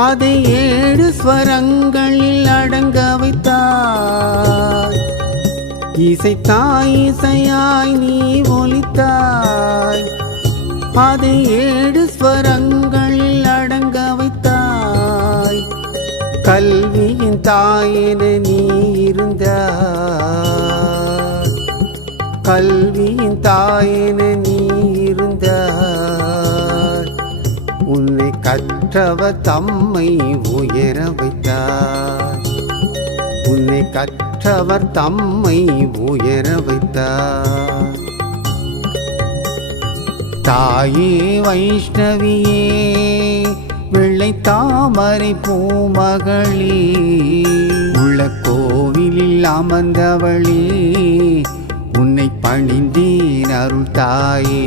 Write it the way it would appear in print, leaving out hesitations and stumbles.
அதை 7 ஸ்வரங்களில் அடங்க வைத்தாய். இசைத்தாய் இசையாய் நீ ஒலித்தாய். அதை 7 ஸ்வரங்களில் அடங்க வைத்தாய். கல்வியின் தாயென நீ இருந்தாய். கல்வியின் தாயென நீ இருந்தாய். உன்னை கற்றவர் தம்மை உயர வைத்தார். உன்னை கற்றவர் தம்மை உயர வைத்தார். தாயே வைஷ்ணவியே, வெள்ளை தாமரை பூமகளே, உள்ள கோவிலில் அமர்ந்தவளே, உன்னை பணிந்தேன் அருள் தாயே.